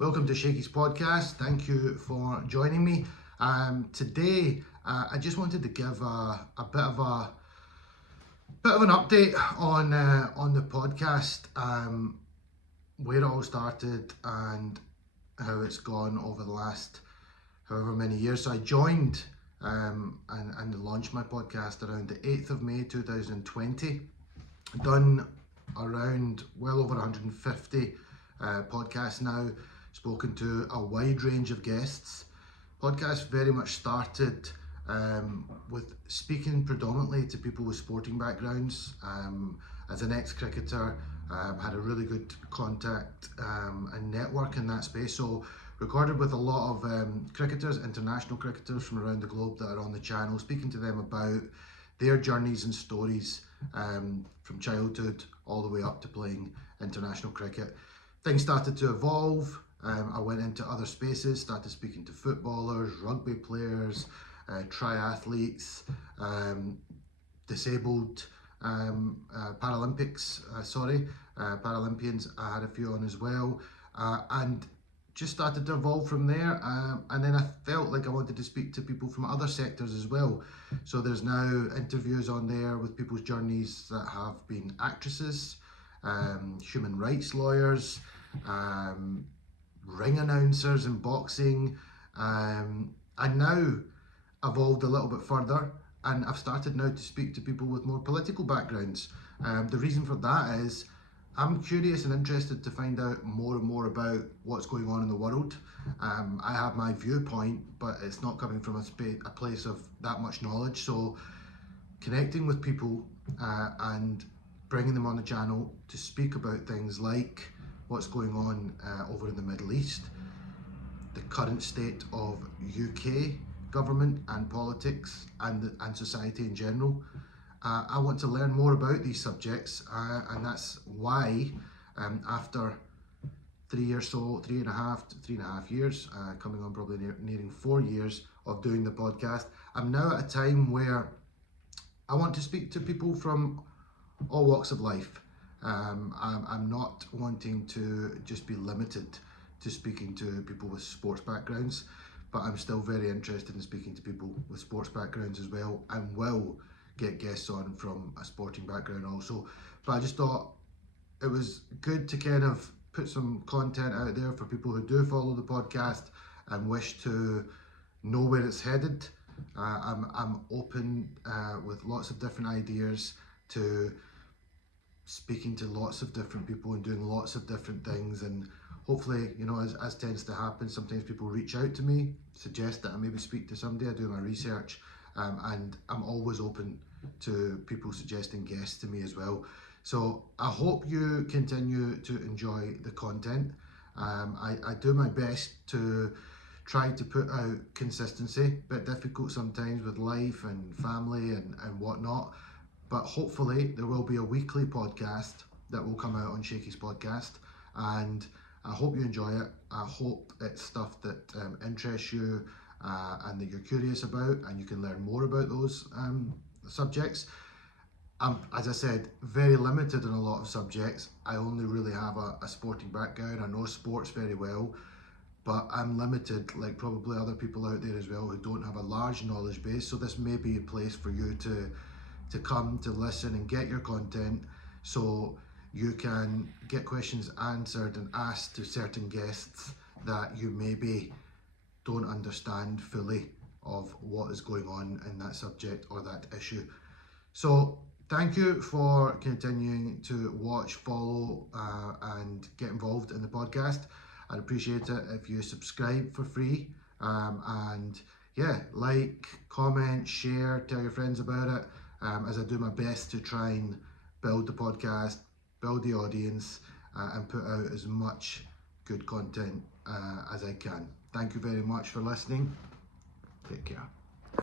Welcome to Shakey's podcast. Thank you for joining me. Today, I just wanted to give a bit of an update on the podcast, where it all started and how it's gone over the last however many years. So I joined and launched my podcast around the 8th of May 2020. Done around well over 150 podcasts now, spoken to a wide range of guests. Podcast very much started with speaking predominantly to people with sporting backgrounds. As an ex-cricketer, had a really good contact and network in that space. So recorded with a lot of cricketers, international cricketers from around the globe that are on the channel, speaking to them about their journeys and stories from childhood all the way up to playing international cricket. Things started to evolve. I went into other spaces, started speaking to footballers, rugby players, triathletes, disabled Paralympians. I had a few on as well, and just started to evolve from there. And then I felt like I wanted to speak to people from other sectors as well. So there's now interviews on there with people's journeys that have been actresses, human rights lawyers, ring announcers in boxing, and now evolved a little bit further, and I've started now to speak to people with more political backgrounds. The reason for that is I'm curious and interested to find out more and more about what's going on in the world. I have my viewpoint, but it's not coming from a place of that much knowledge. So connecting with people and bringing them on the channel to speak about things like what's going on over in the Middle East, the current state of UK government and politics and society in general. I want to learn more about these subjects, and that's why after 3 and a half years, coming on probably nearing 4 years of doing the podcast, I'm now at a time where I want to speak to people from all walks of life. I'm not wanting to just be limited to speaking to people with sports backgrounds, but I'm still very interested in speaking to people with sports backgrounds as well, and will get guests on from a sporting background also. But I just thought it was good to kind of put some content out there for people who do follow the podcast and wish to know where it's headed. I'm open with lots of different ideas to speaking to lots of different people and doing lots of different things, and hopefully, as tends to happen, sometimes people reach out to me, suggest that I maybe speak to somebody. I do my research, and I'm always open to people suggesting guests to me as well. So I hope you continue to enjoy the content. I do my best to try to put out consistency, bit difficult sometimes with life and family and whatnot, but hopefully there will be a weekly podcast that will come out on Shakey's podcast, and I hope you enjoy it. I hope it's stuff that interests you and that you're curious about, and you can learn more about those subjects. I'm, as I said, very limited in a lot of subjects. I only really have a sporting background. I know sports very well, but I'm limited, like probably other people out there as well who don't have a large knowledge base. So this may be a place for you to come to listen and get your content, so you can get questions answered and asked to certain guests that you maybe don't understand fully of what is going on in that subject or that issue. So thank you for continuing to watch, follow, and get involved in the podcast. I'd appreciate it if you subscribe for free, and yeah, like, comment, share, tell your friends about it, as I do my best to try and build the podcast, build the audience, and put out as much good content as I can. Thank you very much for listening. Take care.